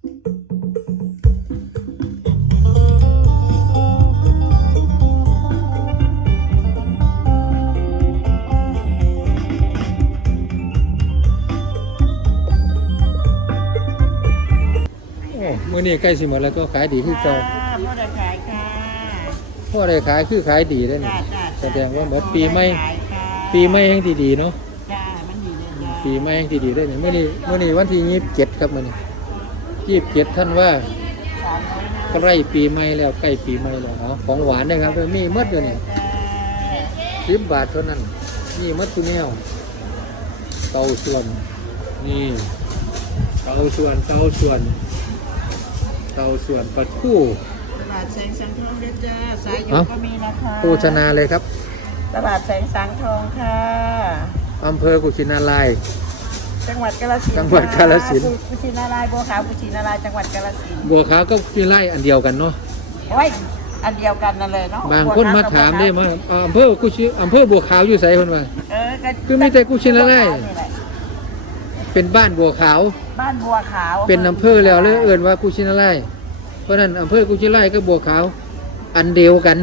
โอ้มื้อนี้ใกล้สิหมดแล้วก็ขายดีคือเก่าพ่อได้ขายค่ะพ่อได้ขายคือขายดีได้วนี่จ้าจ้าแสดงว่าหมดปีใหม่ขายค่ะปีใหม่แห่งที่ดีเนาะจ้ามันดีเลยจ้าปีใหม่แห่งที่ดีได้นี่มื้อนี้มื้อนี้วันที่27ครับมื้อนี้ 27ท่านว่าสามร้อยห้าใกล้ปีใหม่แล้วใกล้ปีใหม่แล้วเอาของหวานนะครับมีหมดอยู่นี่จ้า10บาทเท่านั้นนี่หมดทุกแนวเตาส่วน นี่ เตาส่วนเตาส่วน เตาส่วนปลาทูตลาดแสงสังทองเด้อจ้าสายหยุเอ้าดก็มีนะคะโภชนาเลยครับ ตลาดแสงสังทองค่ะอำเภอกุชินารายณ์ จังหวัดกาฬสินธุ์จังหวัดกาฬสินธุ์กุชินารายณ์บัวขาวกุชินารายณ์จังหวัดกาฬสินธุ์บัวขาวก็กุชินารายณ์อันเดียวกันเนาะโอ้ยอันเดียวกันนั่นเลยเนาะบางคนมาถามได้มาเอ่ออำเภอกุชิอำเภอบัวขาวอยู่ไสคนว่า เออก็คือมีแต่กุชินารายณ์นี่แหละเป็นบ้านบัวขาว บ้านบัวขาวเป็นอำเภอแล้วเลยเอื่นว่ากุชินารายณ์เพราะนั้นอำเภอกุชินารายณ์กับบัวขาว อันเดียวกัน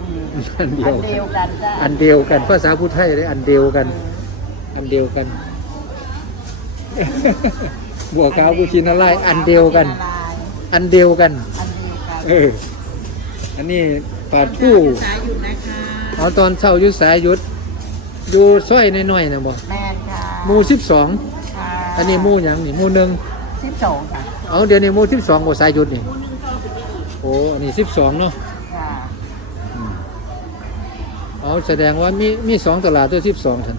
อืมอันเดีอัยวนเดียวกันจ้าอันเดียวกันภาษาพุทธไทยเลยอันเดียวกัน อันเดียวกัน บัวขาวกุชินารายณ์อันเดียวกัน อันเดียวกัน อันเดียวกันเออ อันนี้ปลาทู่สายหยุดนะคะเอาตอนเช้าอยุสายหยุดอยู่ซอยน้อยๆนะบ่แมนค่ะหมู่สิบสองค่ะอันนี้หมู่หยังนี่หมู่หนึ่งสิบสองค่ะเอาเดี๋ยวนี้หมู่สิบสองบ่สายหยุดนี่โอ้อันนี้สิบสองเนาะค่ะอืมเอาแสดงว่ามีมีสองตลาดตัวสิบสองท่าน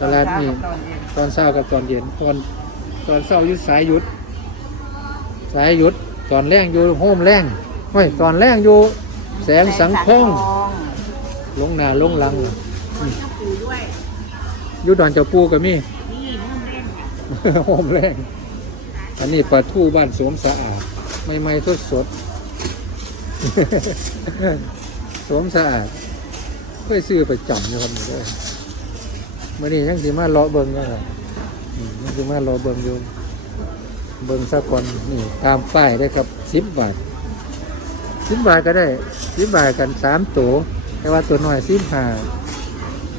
ตลาดนี่ ตอนเช้ากับตอนเย็นตอนตอนเช้ายู่สายหยุด สายหยุดตอนแรงอยู่โฮมแรงไม่ตอนแรงอยู่แสงสังทองลงหน้าลงหลังอืมปูด้วยอยู่ดอนเจ้าปูก็มีนี่ห้องเล่นค่ะหอมแรงอันนี้ปลาทูบ้านสวมสะอาดไม่ไม่สดสดสวมสะอาดเคยซื้อไปจำอยู่ครับนี่เด้วย มื่อนี้ยังสิมารอเบิงอยู่ครับอืมยังสิมารอเบิงอยู่เบิงสักคนนี่ตามป้ายได้ครับสิบบาทสิบบาทก็ได้สิบบาทกันสามตัวแต่ว่าตัวน้อยสิบห้า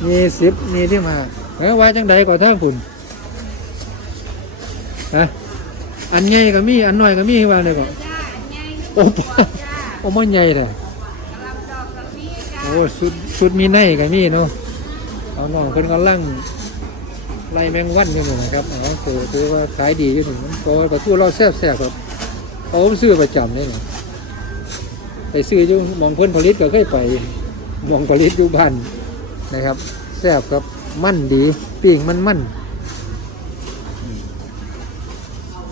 มีสิบมีที่มาเอ้าว่าจังใดก่อนท่าคุณฮะอันใหญ่ก็มีอันน้อยก็มีว่าเลยก่อนโอ้ปะโอ้มันใหญ่เลยโอ้ชุดชุดมีในก็มีเนาะ เอาน้องคนกำลังไล่แมงวันอยู่นี่นะครับอ๋อตัวตัวว่าขายดีอยู่นี่มันตัวประตูเราแซ่บแซ่บครับเขาซื้อประจำเลยนี่ไปซื้ออยู่มองเพิ่นผลิตก็เคยไปมองผลิตอยู่บ้านนะครับแซ่บครับมั่นดีปิ้งมันมั่น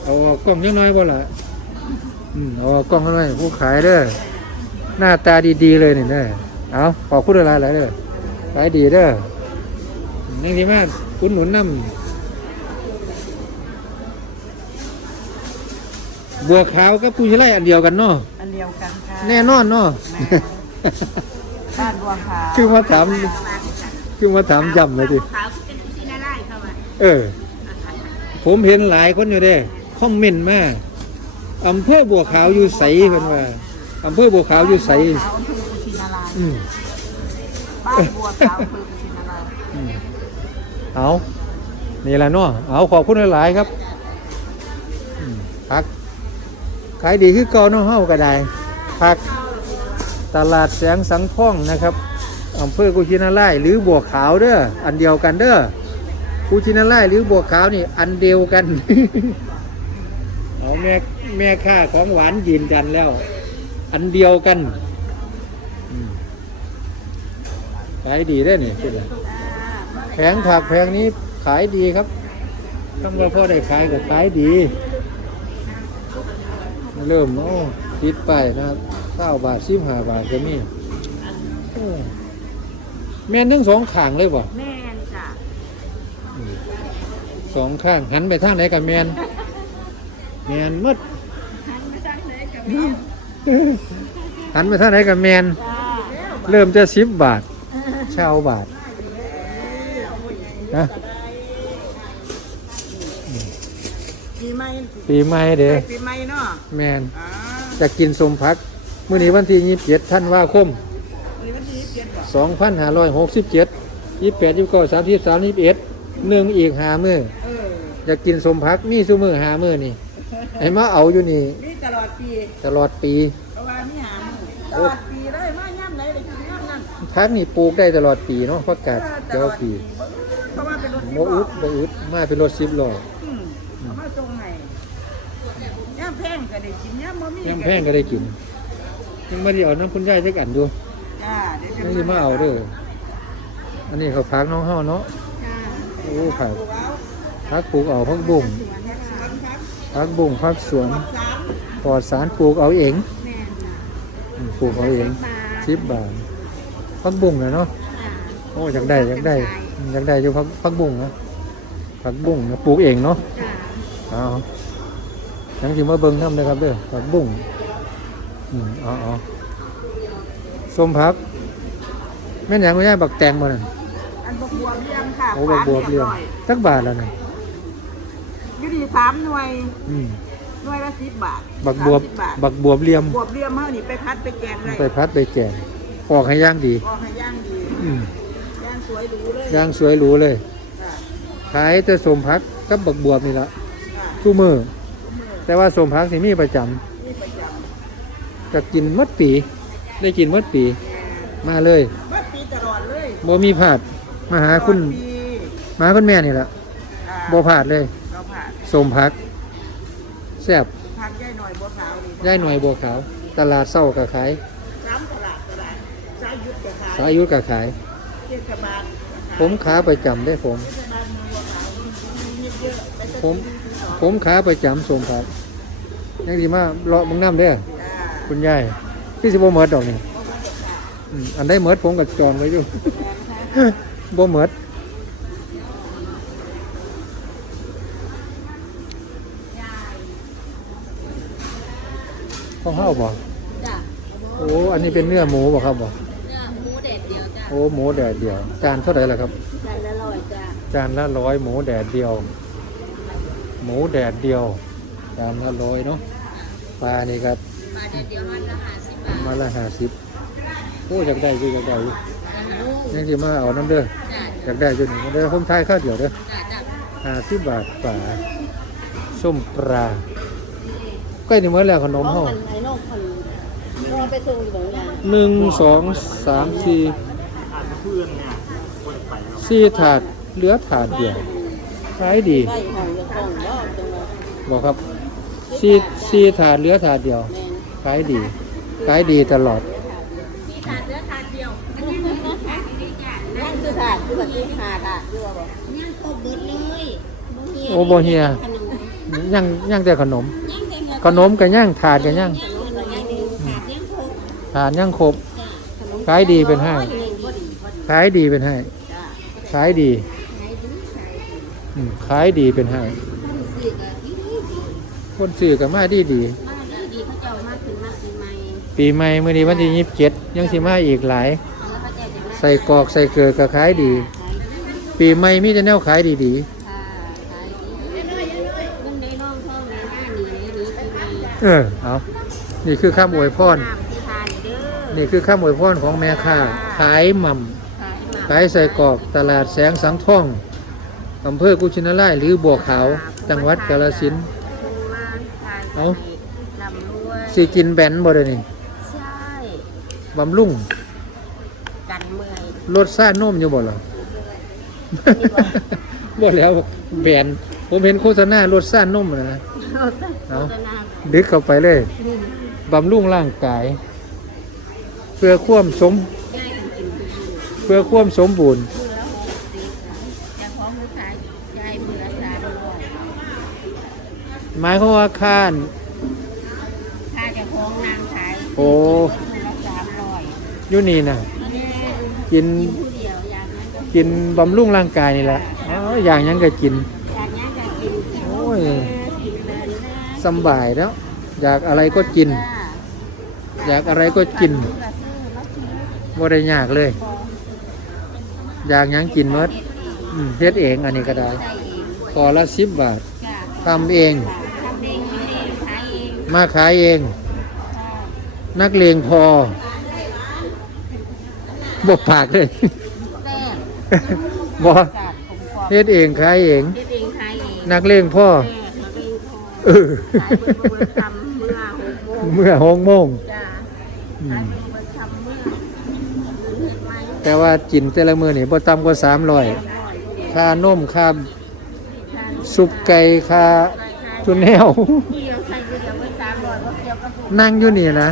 เอากล้องยังน้อยบ่ละอืมเอากล้องยังน้อยผู้ขายเด้อหน้าตาดีๆเลยนี่เด้อเอาขอพูดอะไรหลายเด้อขายดีเด้อ นี่ที่มาอุดหนุนน้ำบัวขาวกับผู้ชิไลอันเดียวกันเนาะอันเดียวกันค่ะแน่นอนเนาะบ้านบัวขาวคือมาถามคือมาถามย้ำเลยดิขาวเป็นกุชินาได้เข้ามาเออ ผมเห็นหลายคนอยู่เด้คอมเมนต์มาอำเภอบัวขาวอยู่ใสเพิ่นว่าอำเภอบัวขาวอยู่ใสขาวอำเภอกุชินารายณ์อืมบ้านบัวขาวอำเภอกุชินารายณ์อืม เอานี่แหละเนาะเอาขอบคุณหลายๆครับพักขายดีคือเก่าเนาะเฮาก็ได้พักตลาดแสงสังท่องนะครับอำเภอกุชินาไล่หรือบัวขาวเด้ออันเดียวกันเด้อกุชินาไล่หรือบัวขาวนี่ อันเดียวกันเอาแม่แม่ค่าของหวานยืนยันแล้ว อันเดียวกันขายดีได้อนี่เป็นไง แผงผักแผงนี้ขายดีครับคำว่าพ่อได้ขายก็ขายดี เริ่มโอ้ติดไปายนะครับเก้าบาทสิบห้าบาทก็มีโอ้แม่นทั้งสองข้างเลยบ่แม่นจ้ะอืมสองข้างหันไปทางไหนกับแมนแมนหมดหันมาทางไหนกับหันไปทางไหนกับแมนจ้าเริ่มจะสิบบาทเช่าบาท นะดีไหมม่ปีใหม่เด้ปีใหม่เนาะแมนอ่าจะกินสมพักมื้อนี้วันที่27ท่านว่าคมวันนี้วันที่เจ็ดบ่2567 28 29 30 31หนึ่งอีกหามื้อเอออยากกินสมพักมีซุมื้อหามื้อนี่ให้มาเอาอยู่นี่นี่ตลอดปีตลอดปีเพราะว่ามีหาหมู่ตลอดปีเลยมาย่ำไหนเลยกินย่ำนั่นพักนี่ปลูกได้ตลอดปีเนาะผักกาดเจ้าปีเพราะว่าเป็นรถสิ บบ่ล้อึอดบ่อึดมาเป็นรถ10ล้ออืมเอามาส่งให้ย่ำแพงก็ได้กินย่ำบ่มียำแพงก็ได้กินยังไม่ได้เอาน้ำคุณยายจักอันดูจ้าเดี๋ยวจะนี่สิมาเอาเด้ออันนี้เขาพักน้องเฮาเนาะ จ้าโอ้ผักปลูกเอาพักปลูกเอาพักบุ้งสวนพักสวนพักพักบุ้งพักสวนสามปลอดสารปลูกเอาเองแม่จ้ะอืมปลูกเอาเองมาสิบบาทพักบุ้งนะเนาะจ้าโอ้อยากได้อยากได้อืม อยากได้อยู่พักพักบุ้งนะพักบุ้งนะปลูกเองเนาะจ้าเอายังสิมาเบิ่งน้ำเลยครับเด้อพักบุ้งอืมเอ๋อาส้มพักแม่นหยังไม่ใช่บักแตงมานั่นอันบกบัวเรียงค่ะโอ้บักบวบเรียงฝานจักบาทแล้วนี่อยู่ดีสามหน่วยอืมหน่วยละสิบบาท บักบวบสามสิบบาทบักบวบเหลี่ยมบวบเรียมเฮานี่ไปพัดไปแกงเลยไปพัดไปแกงปอกให้ย่างดีออกให้ย่างดี อืมย่าง สวยหรูเลยย่างสวยหรูเลย จ้ะขายแต่สมพักกับบักบวบนี่ละจ้ะตู้มือ ทุกมื้อแต่ว่าสมพักสิมีประจำนี่ประจำจะกินหมดปี ได้กินหมดปีแหมาเลยมบัดปีตลอดเลยบ่มีพลาดมาหาคุณตลอดปีมาหาคุณแม่นี่ละอ่าบ่พลาดเลยเราผ่านสมพักแซ่บพักย่ายหน่อยบัวขาวนี่ย่ายหน่อยบัวขาว ตลาดเศร้าก็ขายสามตลาดตลาดสายยุทธก็ขายสายุทธก็ขาย เทศบาลก็ขายผมขาประจำได้ผม เทศบาลเมืองบัวขาวมีเยอะๆไปจนผมปีที่สองผมขาประจำสมพักยังดีมากเลาะมึงน้ำเด้อจ้าคุณยายพี่สิบ่เหมิดดอกนี่อืมอันได้เหมิดผมกับจองไว้อยู่ บ่เหมิดข้าวเฮาบ่จ้าโอ้อันนี้เป็นเนื้อหมูบ่ครับบ่ โอ้หมูแดดเดียว จานเท่าไหร่ล่ะครับ จานละร้อยจ้าจานละร้อยหมูแดดเดียว หมูแดดเดียว จานละร้อยเนาะปลานี่ครับมาแดดเดียวมันละห้าสิบบาทมาละห้าสิบโอ้อยากได้อยู่อยากได้อยู่จ้าลูกยังสิมาเอาน้ำเด้อจ้าอยากได้อยู่นี่เด้อผมทายข้าวเดียวเด้อจ้าจ้าห้าสิบบาทปลาส้มปลาใกล้ถึงเมื่อแล้วขนมห้องไอ้นกคนรอไปส่ งอยู่บางอย่างหนึ่งสองสามสี่สี่ถาดเหลือถาดเดียวขายดีใกล้ห้องจะต้องรอบจังหวะบอกครับสี่สี่ถาดเหลือถาดเดียวแม่นขายดีขายดีตลอดมีถาดเนื้อถาดเดียวนั่นคือถาดคือแบบที่ถาดอะคือว่าบอกย่างครบเบิดเลยบ่เฮียโอ้บ่เฮียขนมย่างย่างแต่ขนม ย่างแต่เงินขนมกับย่างถาดกับย่างย่างขนมย่างเดียวขาดย่างครบถาดย่างครบจ้ะขนมขายดีเป็นให้พอดีพอดีพอดี ขายดีเป็นให้จ้าขายดีขายดีขายดีอืมขายดีเป็นให้คนซื้อก็ดีดีคนซื้อกับมาดีดีมาดีดีเขาเจ้ามาขึ้นมาปีใหม่ปีใหม่มื้อนี้วันที่ยี่สิบเจ็ดยังสิมาอีกหลาย แล้วเขาเจ้าจะได้ใส่กรอกใส่เกลือก็ขายดี ขายดีปีใหม่มีแต่แนวขายดีค่ะขายดีมันได้น้องท่องในหน้าหนีในนี้ปีใหม่ๆเออเอานี่คือข้ามอวยพร น้ำที่ทานเด้อ นี่คือข้ามอวยพรของแม่ค้าขายหม่ำ ขายมาขายใส่กรอกตลาดแสงสังท่องอำเภอกุชินารายหรือบัวขาว จังหวัดกาฬสินธุ์ผู้มาทานเอาลำรวยสิกินแบนบ่ได้นี่ใช่บำรุงกันเมื่อยรสชาตินมอยู่บ่ล่ะบ่แล้วแบนผมเห็นโฆษณารสชาตินมนะเอาโฆษณาดึกเข้าไปเลยบำรุงร่างกาย เพื่อความสม เพื่อความสมบูรณ์มือละหกสิบจะของมือขายยายมือละสามร้อยหมายความว่าค่านถ้าจะของนางขายโอ้ มือละสามร้อยอยู่นี่น่ะแม่กิน กินผู้เดียวอย่างนั้นก็กินบำรุงร่างกายนี่แหละอ๋ออย่างหยังก็กิน อย่างนั้นก็กินกินโอ้ยกินเลยนะสำบายแล้ว อยากอะไรก็กิน อยากอะไรก็กิน ซื้อก็ซื้อมาซื้อบ่ได้ยากเลย พออ ยากหยังกินหมดอืมเฮ็ดเองอันนี้ก็ได้ใส่เองพอละสิบบาทจ้ะทำเองทมาขายเอง นักเลงพอบบปากเลย แซ่บบอจัดผมกรอบเฮ็ดเองขายเอง เฮ็ดเองขายเองนักเลงพ่อแซ่บแล้วก็เองพอเออขายเปิดเปิดทำเมื่อหกโมงเมื่อหกโมงจ้าอืขายมเปิดเปิดทำเมื่อเฮ็ดไว้ แต่ว่ากินแต่ละมื้อนี่บ่ต่ำกว่า300อร่อยค่านมค่าซุปไก่ค่าจุนแนวเดียวใส่เดียวไว้สามร้อยบ่เกี่ยวกับผมนั่งอยู่นี่นะ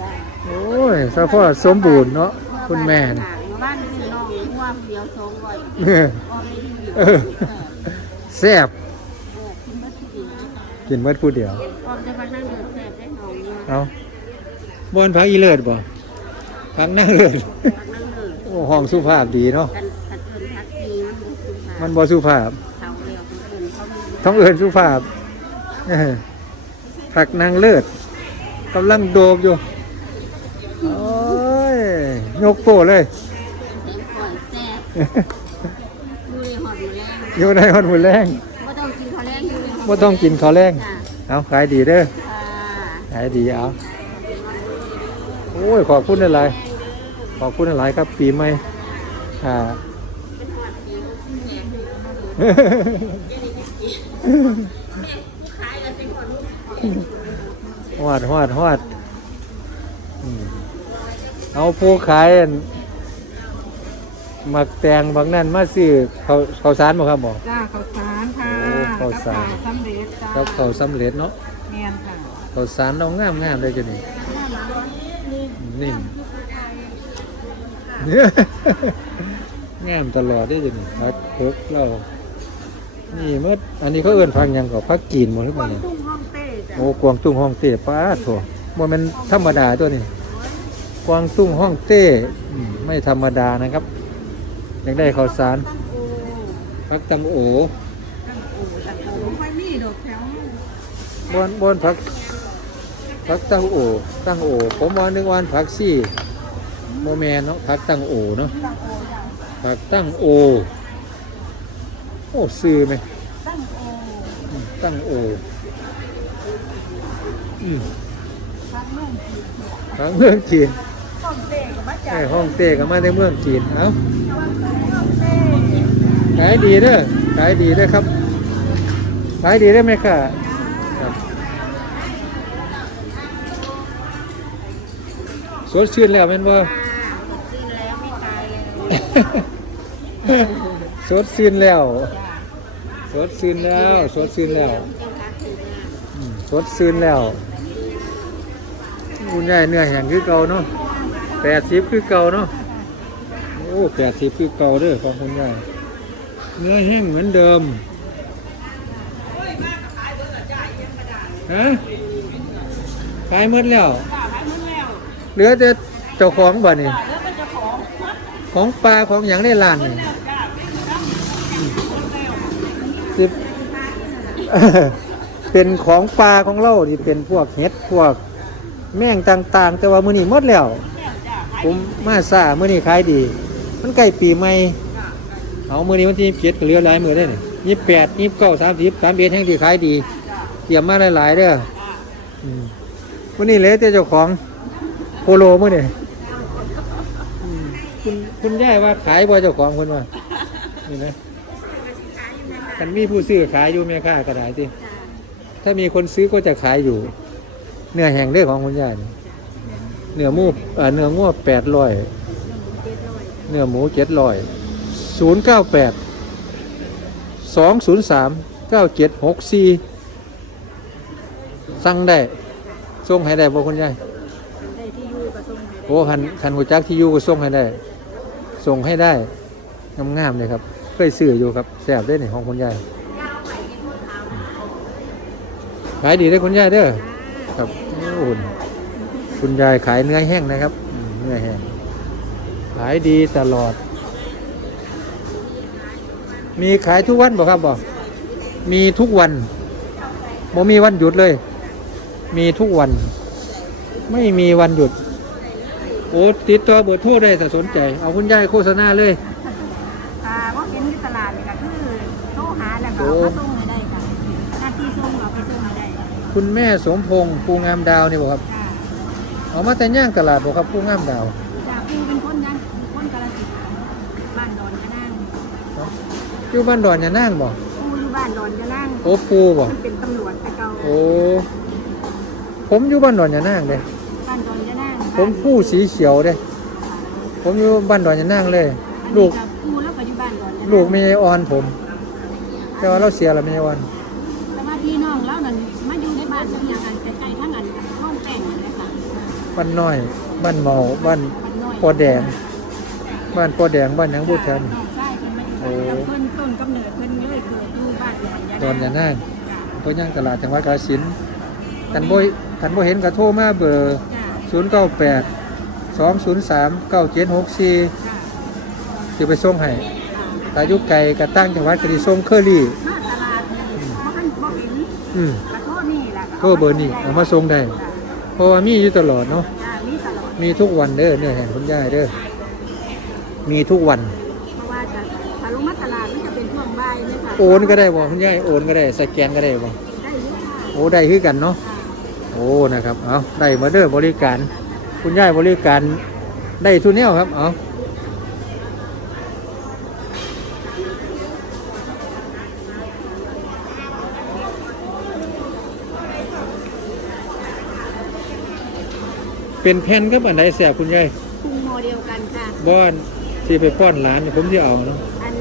จ้าโอ้ยสะพอสมบูรณ์เนาะคุณแม่น่ะบ้านพี่น้องหัวเดียวสองร้อยเออออมได้ดีเออแซ่บโอ้คุณมาที่ดีกินเมื่อผู้เดียวออมจะมานั่งเดือดแซ่บได้น้องเนี่ยเอาบอนพักอีเลิศบ่พักนั่งเลิศนั่งเดือดโอ้ ห้องสุภาพดีเนาะกันกันเอินทักทีมันบ่สุภาพมันบ่สุภาพเขาเรียกคนอื่นเขามีต้องเอินสุภาพเออพักนั่งเลิศกำลังโดบอยู่โอ้ยยกโป้เลยเต็มก่อนแซ่บมือหอดมือแรงอยู่ในฮอนหมูแรงไม่ต้องกินข้าวแรงอยู่ในบ่ต้องกินข้าวแรงจ้าเอาขายดีเด้อค่ะขายดีเอาโอ้ยขอบคุณหลายๆ ขอบคุณหลายๆครับ ปีใหม่อ่าขายกันเป็นคนฮอดฮอดฮอดอืมเอาผู้ขายอั่นหมักแตงบางนั่นมาซื้อเขาเขาวสารบ่ครับบ่จ้าข้าวสารค่ะโอ้ข้าวสารกับข้วสำเร็จจ้าแล้วเขาวสำเร็จเนาะแม่นค่ะเขาวสารเรางามงามเลยจ้ะนี่นิ่ม เนี่ยงามตลอดได้อจ้ะนี่พักเพิกเรานี่เมื่ออันนี้เขาเอื้นพักหยังก็พักกีนหมดหรือเปล่าเนี่ยตุ้งห้องเต้จ้าโอ้กวางตุ้งห้องเต้ป้าดโถบ่แมันธรรมดาตัวนี้กวางตุ้งห้องเต้อืมไม่ธรรมดานะครับอยากได้ข้าวสารตั้งโอพักตังโอตั้งโอตั้งโอไม่มีดอกแถวบอนบอนพักพักตังโอตั้งโอผมว่านึกวาอันพักซี่ โมแมนเนาะพักตังโอเนาะตั้งโอจ้าพักตั้งโอ โอ้ซื้อไหมตั้งโออืมตั้งโออืมพักเมืองจีนพักเมืองจีนห้องเต้กับมาจากไอ้ห้องเต้ก็มาในเมืองจีนเอ้าห้องเต้ขายดีเด้อขายดีเด้อครับขายดีได้ไหมค่ะครับสดชื่นแล้วแม่นบ่ค่ะกินแล้วไม่ตายเลย สดชื่นแล้ว สดชื่นแล้วสดชื่นแล้วเจ้าค่ะคือเนี่ยอืมสดชื่นแล้วคุณยายเนื้อแห้งคือเก่าเนาะแปดสิบคือเก่าเนาะโอ้แปดสิบคือเก่าเด้อของคุณยายเนื้อแห้งเหมือนเดิมฮะขายหมดแล้วเหลือแต่เจ้าของบ่นี่ของปลาของอย่างในร้านนี่สิ เป็นของปลาของเราที่เป็นพวกเห็ดพวกแมงต่างๆ แต่ว่ามื้อนี้หมดแล้ว ผมมาซ่ามื้อนี้ขายดี มันใกล้ปีใหม่เอามื้อนี้วันที่27ก็เหลือหลายมื้อได้นี่28 29 30 31แห่งที่ขายดีเตรียมมาหลายๆเด้ออืมมื้อนี้เลือแต่เจ้าของโปโลมื้อนี่คุณคุณยายว่าขายบ่เจ้าของคุณว่านี่นะ กันมีผู้ซื้อขายอยู่แม่ค้าก็ได้ติถ้ามีคนซื้อก็จะขายอยู่ เนื้อแห้งเรื่องของคุณยายนี่เนื้อหมูเอ่อเนื้องัวแปดร้อยเนื้อหมูเจ็ดร้อยศูนย์เก้าแปดสองศูนย์สามเก้าเจ็ดหกสี่สั่งได้ส่งให้ได้บ่คุณยายได้ที่อยู่กับทรงไหนโอ้คันคันหัวจักที่อยู่ก็ส่งให้ได้ ส่งให้ได้งามๆเลยครับ เคยซื้ออยู่ครับแซ่บได้ในของคุณยายขายดีได้คุณยายเด้อครับโอ้คุณคุณยายขายเนื้อแห้งนะครับเนื้อแห้งขายดีตลอด มีขายทุกวันบ่ครับบ่มีทุกวันบ่มีวันหยุดเลย มีทุกวัน ไม่มีวันหยุดโอ้ติดต่อเบอร์โทรได้ถ้าสนใจ เอาคุณยายโฆษณาเลย โทรหาแล้วก็โอ้เอามาส่งให้ได้ค่ะหน้าที่ส่งเอาไปส่งให้ได้อคุณแม่สมพงษ์ภูงามดาวนี่บ่ครับค่ะเอามาแต่ย่างตลาดบ่ครับภูงามดาวจากปูเป็นคนยังคนกาลสินธุ์บ้านดอนกระนั่งอยู่บ้านดอนยานางบ่ปูอยู่บ้านดอนกระนั่งโอ้ปูบ่มันเป็นตำรวจแต่เก่าโอ้ผมอยู่บ้านดอนยานางเด้บ้านดอนกระนั่งผมผู้สีเขียวเด้ผมอยู่บ้านดอนยานางเลย ลูกปูแล้วก็อยู่บ้านดอนกระนั่งลูกเมยออนผม แต่ว่าเราเสียแล้วเมยออนแต่ว่าพี่น้องแล้วนั่นมาอยู่ในบ้านเพียงกันใกล้ๆทั้งนั้นห้องแต่งนั่นแหละค่ะบ้านน้อยบ้านเมาบ้านบ้านน้อยปอแดง บ้านปอแดงบ้านหยังบุชันน้องชายเพิ่นมาอยู่บ้านเพิ่นต้นกำเนิดเพิ่นเลยเกิดอยู่บ้านดอนยะดอนยานางจ้ะตัวย่างตลาดจังหวัดกาฬสินธุ์กันบ่กันบ่เห็นก็โทรมาเบอร์ จ้ะ098 203 9764จ้ะสิไปส่งให้ ถ้าอยู่ไกลก็ตั้งจังหวัดก็สิส่งเคอรี่มาตลาดเนี่ยบ่ทันบ่เห็นอืมกระโทษนี่แหละโทรเบอร์นี้เอามาส่งได้เพราะว่ามีอยู่ตลอดเนาะจ้ะมีตลอดมีทุกวันเด้อเนี่ยแห่งคุณยายเด้อมีทุกวันเพราะว่าจะถ้าลงมาตลาดมันจะเป็นช่วงบ่ายเนี่ยค่ะโอนก็ได้บ่คุณยายโอนก็ได้สแกนก็ได้บ่ได้เยอะค่ะโอ้ได้คือกันเนาะค่ะโอ้นะครับเอาได้มาเด้อบริการ คุณยายบริการได้ทุนแนวครับเอา เป็นแผ่นก็บันไดแสบคุณยายปรุงโมเดียวกันค่ะ บ้านที่ไปป้อนร้านเนี่ยผมที่เอาเนาะอัน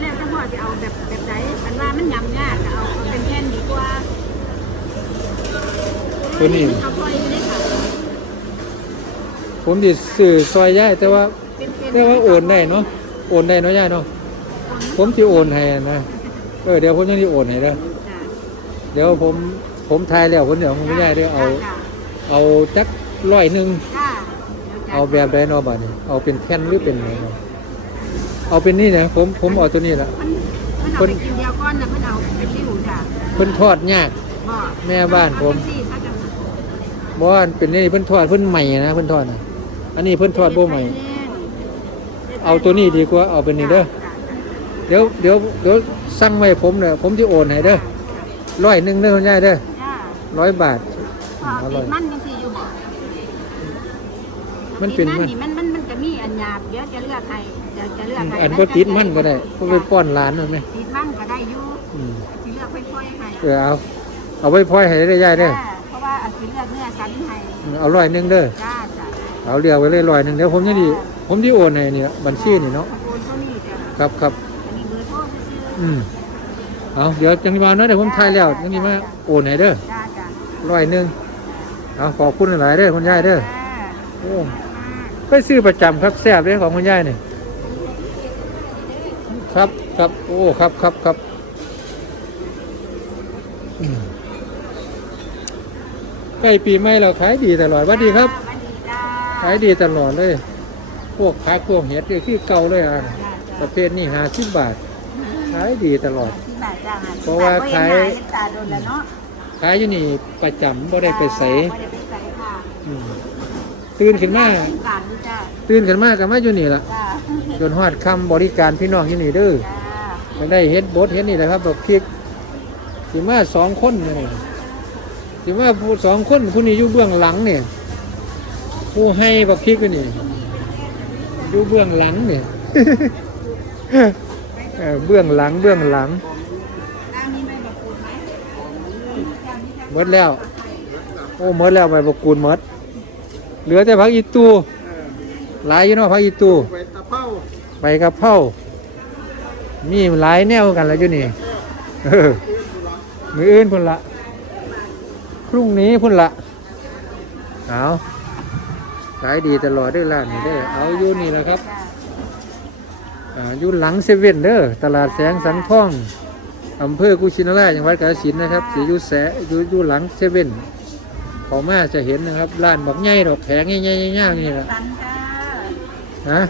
แรกก็พ่อจะเอาแบบแบบไหนอันว่ามันยำยากก็เอาเป็นแผ่นดีกว่าตัวนี้เอาพออยู่เลยค่ะผมดิสื่อซอยย่ายแต่ว่าเป็นเป็นแต่ว่าโอนได้เนาะโอนได้เนาะย่ายเนาะผมที่โอนให้นะเออเดี๋ยวผมจะที่โอนให้เด้อจ้ะเดี๋ยวผมผมทายแล้วผมเดี๋ยวผมไม่ได้เด้อเอาจ้ะเอาจัก ร้อยหนึ่งจ้ะเอาแบบใดเนาะบัดนี้เอาเป็นแผ่นหรือเป็นอะไรเนาะเอาเป็นนี่นะผมผมเอาตัวนี้ละมันมันเอาไปกินเดียวก้อนนะมันเอาเป็นริ้วจ้ะเพิ่นทอดยาก บ่แม่บ้านผมเอเป็นซี่ซะจังบ่ว่าเป็นนี่เพิ่นทอดเพิ่นใหม่นะเพิ่นทอดนะอันนี้เพิ่นทอดบ่ใหม่ เอาตัวนี้ดีกว่าเอาเป็นนี่เด้อเดี๋ยวเดี๋ยวเดี๋ยวสั่งไว้ผมเด้อผมที่โอนให้เด้อร้อยหนึ่งเด้อคุณยายเด้อจ้ะร้อยบาทพออติร่อดยมันจังซี่อยู่บ่ มันเป็นติดมันนี่มันมันมันจะมีอันหยาบเดี๋ยวจะเลือกให้จะจะเลือกให้อันบ่ติดมันก็ได้เพราะไปป้อนร้านนั่นไหมติดมันก็ได้อยู่อืมสิเลือกค่อยๆให้เออเอาเอาไว้พลอยให้ได้ยายเด้อจ้ะเพราะว่าอาจสิเลือกเนื้อสันให้เอาร้อยหนึ่งเด้อจ้าจ้ะเอาเรียกไว้เลยร้อยหนึ่งเดี๋ยวผมจะดีผมที่โอนให้นี่ล่ะบัญชีนี่เนาะโอนตัวนี้จ้ะครับครับอันนี้เบอร์โทรซื่ออืมเอาเดี๋ยวจังมาเนาะเดี๋ยวผมทายแล้วจังนี้มาโอนให้เด้อๆจ้าจ้ะร้อยหนึ่งเอาขอบคุณหลายๆเด้อคุณยายเด้อ จ้า โอ้ ไปซื้อประจำครับแซ่บเลยของคุณยายนี่ครับครับโอ้ครับครับครับอืมใกล้ปีใหม่เราขายดีตลอดหวัสดีครับสวัสดีจ้าขายดีตลอดเลย พวกขายพวกเห็ดนี่คือเก่าเลยอะจ้าประเภทนี้หาสิบบาท ขายดีตลอดที่บาทจ้าเพราะว่าขายบ่เห็นหน้เห็นตาโดนแล้วเนาะขายอยู่นี่ประจำบ่ได้ไปใส ตื่นขึ้นมาบาทดูจ้าตื่นขึ้นมาก็มาอยู่นี่ละจ้าจนฮอดคำบริการพี่น้องอยู่นี่เด้อจ้าก็ได้เฮ็ดบดเฮ็ดนี่แหละครับบอกพริกสิมาสองคนนี่สิมาผู้สองคนผู้นี้อยู่เบื้องหลังเนี่ยผู้ให้บอกพริกอยู่นี่อยู่เบื้องหลังเนี่ย เออเบื้องหลังเบื้องหลังร้านนี้ไม่บอกคุณไหมหมดแล้ว โอ้หมดแล้วใบบักกูดหมด เหลือแต่ผักอีตูหลายอยู่เนาะผักอีตูไปตะเป้าใบกะเพรามีหลายแนวกันแล้วอยู่นี่เออมืออื่นพุ่นละพรุ่งนี้พุ่นละเอาขายดีตลอดเด้วยร้านนี้เด้อเอาอยู่นี่แหละครับอ่าอยู่หลังเซเว่นเด้อตลาดแสงสังทองอำเภอกุชินารายจังหวัดกาฬสินธุ์นะครับสีอยู่แสอยู่อยู่หลังเซเว่น เขอมาจะเห็นนะครับร้านบักใหญ่ดอกแผงใหญ่ๆๆๆนี่แหละสันจ้านะ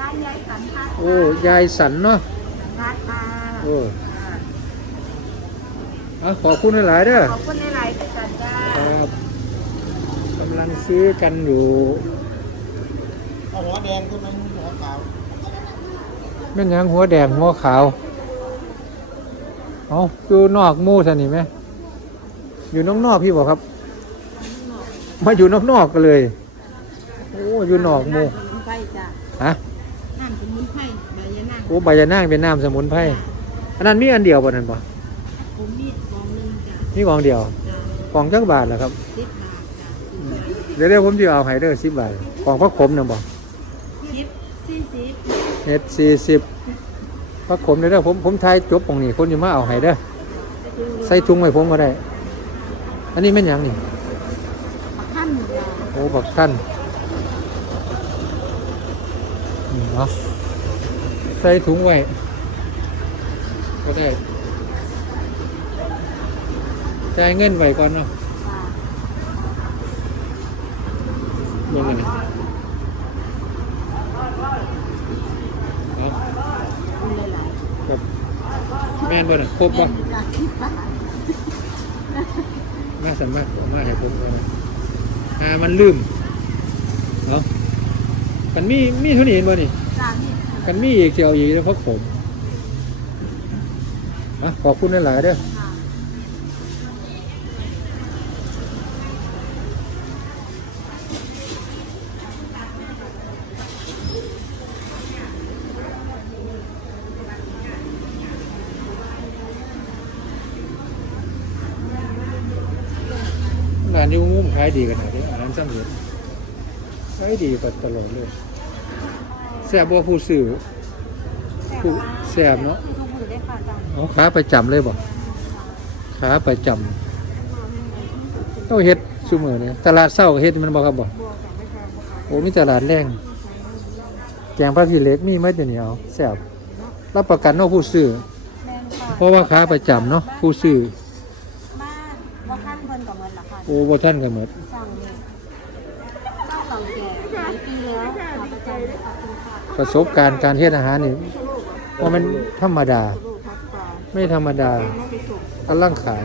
ร้านยายสันค่ะโอ้ยายสันเนาะราคาโอ้เอาขอบคุณหลายๆเด้อขอบคุณหลายๆที่สันจ้าครับกำลังซื้อกันอยู่เอาหัวแดงใช่ไหมหัวขาวแม่นยังหัวแดงหัวขาวเอาอยู่นอกมู่ซะนี่ไหมอยู่นอกนอกๆพี่บอกครับ มาอยู่นอกนอกๆกันเลย โอ้อยู่นอกหมูสมุนไพรจ้ะฮะน้ำสมุนไพรใบยะนางโอ้ใบยะนางเป็นน้ำสมุนไพรอันนั้นมีอันเดียวป่ะนั่นป่ะผมมีดกองหนึงจ้ะมีกล่องเดียวจ้ะกล่องจักบาทเหรอครับ สิบบาทจ้ะเดี๋ยวเดี๋ยวผมจะเอาไฮเดอร์สิบบาทกล่องพักขมนะบ่สิบสี่สิบเน็ตสี่สิบพักขมเดี๋ยวเดี๋ยวผมผมทายจบตรงนี้คนจะมาเอาไฮเดอร์ใส่ถุงไว้ผมก็ได้ อันนี้แม่นหยังนี่ปักขั้นจ้ะโอ้ บักท่านอืมเอาใส่ถุงไว้ ก็ได้จ่ายเงินไว้ก่อนเนาะจ้ะเงินอะไรเอาคุณหลายครับแม่นบ่น่ะครบๆบ่แม่นจ้ะสิบบาทมาสัมมากเอามาให้ผมก่อน หามันลืมเอากันมีมีเท่านี้เห็นบ่นี่จ้ะนี่กันมีอีกเจียวอีกแล้วพวกผมอะขอบคุณหลายๆเด้อ ค่ะร้านอยูงุ้มขายดีขนาดนี้อาหารสำเร็จขายดีกว่าตลอดเลยแซ่บบ่ผู้ซื้อผู้แซ่บเนาะทุกมือได้ค่ะจ้ะเอาขาประจำเลยบ่ขาประจำต้องเฮ็ดซุมื้อนี้ตลาดเช้าก็เฮ็ดมันบ่ครับบ่บัวจ้ะไม่แพงบ่ค่ะโอ้มีตลาดแรงแกงปลาพี่เล็กมีหมดอยู่นี่เอาแซ่บรับประกันเนาะผู้ซื้อแม่นค่ะเพราะว่าขาประจำเนาะผู้ซื้อ มาบ่ขั้นเพิ่นกับเงินล่ะค่ะ โอ้บ่ทันกันหมดสั่งเลยเจ้าเก่าแก่หลายปีแล้วขาประจำขอบคุณค่ะประสบการณ์การเฮ็ดอาหารนี่ว่ามันธรรมดา ลูกพักปลาไม่ธรรมดาไม่ไปส่งกำลังขาย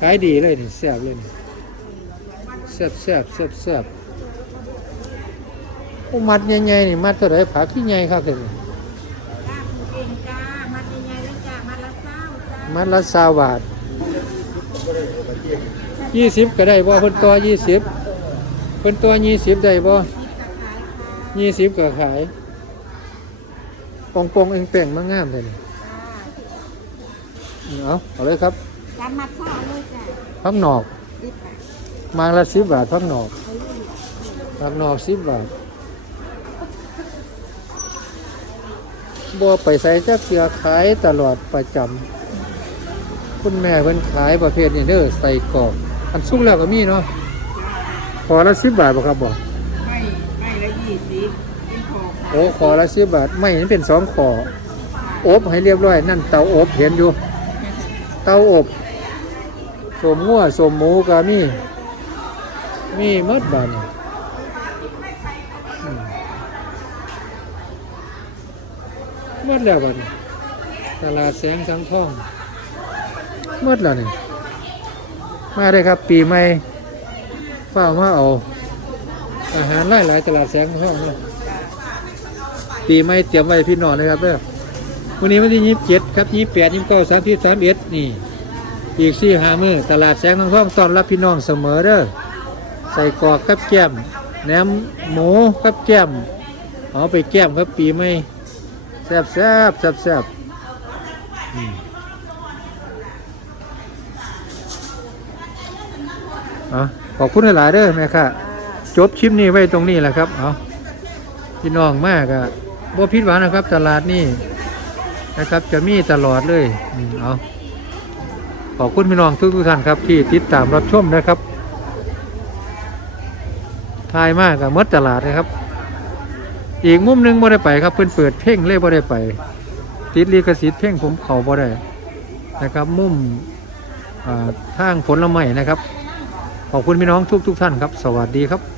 ขายดีเลยนี่แซ่บเลยนี่แซ่บแซ่บแซ่บแซ่บโอ้มัดใหญ่ๆนี่มัดเท่าไหร่ผักที่ใหญ่ครับเด้นี่จ้าคุณเองจ้ามัดใหญ่ๆแล้วจ้ามัดละเศร้าจ้ามัดละสาบาท ยี่สิบก็ได้บ่เพิ่นตัวยี่สิบเพิ่นตัวยี่สิบได้บ่สิบกระขายค่ะยี่สิบก็ขายปองปองๆเองแป่งมางามเลยนี่จ้าเอาเอาเลยครับจานมัดเศร้าเลยจ้าพักหนอกสิบบาทมาละสิบบาทพักหนอกเอาลูกพักหนอกสิบบาทบัวไปใส่จักเสือขายตลอดประจำคุณแม่เพิ่นขายประเภทนี้เด้อใส่กรอก อันสุกแล้วก็มีเนาะขอละสิบบาทบ่ครับบ่ไม่ไม่ละยี่สิบเป็นของโอ้ขอละสิบบาทไม่นี่เป็นสองขออบให้เรียบร้อย นั่นเตาอบเห็นอยู่ เตาอบสมงัวสมหมูก็มีมีหมดบานนี่อืมหมดแล้วบานนี้ตลาดแสงสังทองหมดแล้วนี่ มาเลยครับ ปีใหม่เฝ้ามาเอาอาหารหลายหลายตลาดแสงสังทองเลยปีใหม่เตรียมไว้พี่น้องเลยครับเด้อวันนี้วันที่ยี่สิบเจ็ดครับยี่สิบแปดยี่สิบเก้าสามสิบสามเอ็ดนี่ อีกสี่หามือตลาดแสงทองทองตอนรับพี่น้องเสมอเด้อใส่กอกกับแก้มแหนมหมูกับแก้มเอาไปแก้มครับปีใหม่แซ่บแซ่บแซ่บแซ่บ อืมเอะขอบคุณหลายๆเด้อแม่ค่ะ จบชิปนี้ไว้ตรงนี้แหละครับเอาพี่น้องมากอะบ่ผิดหวังนะครับ ตลาดนี่นะครับ จะมีตลอดเลยอืมเอาขอบคุณพี่น้องทุกทุกท่านครับ ที่ติดตามรับชมนะครับทายมากกับมดตลาดนะครับ อีกมุมหนึงบ่ได้ไปครับเพิ่นเปิดเพ่งเลยบ่ได้ไป ติดลิขสิทธิ์เพ่งผมเขาบ่ได้นะครับ มุมทางผลไม้นะครับ ขอบคุณพี่น้องทุกทุกท่านครับ สวัสดีครับ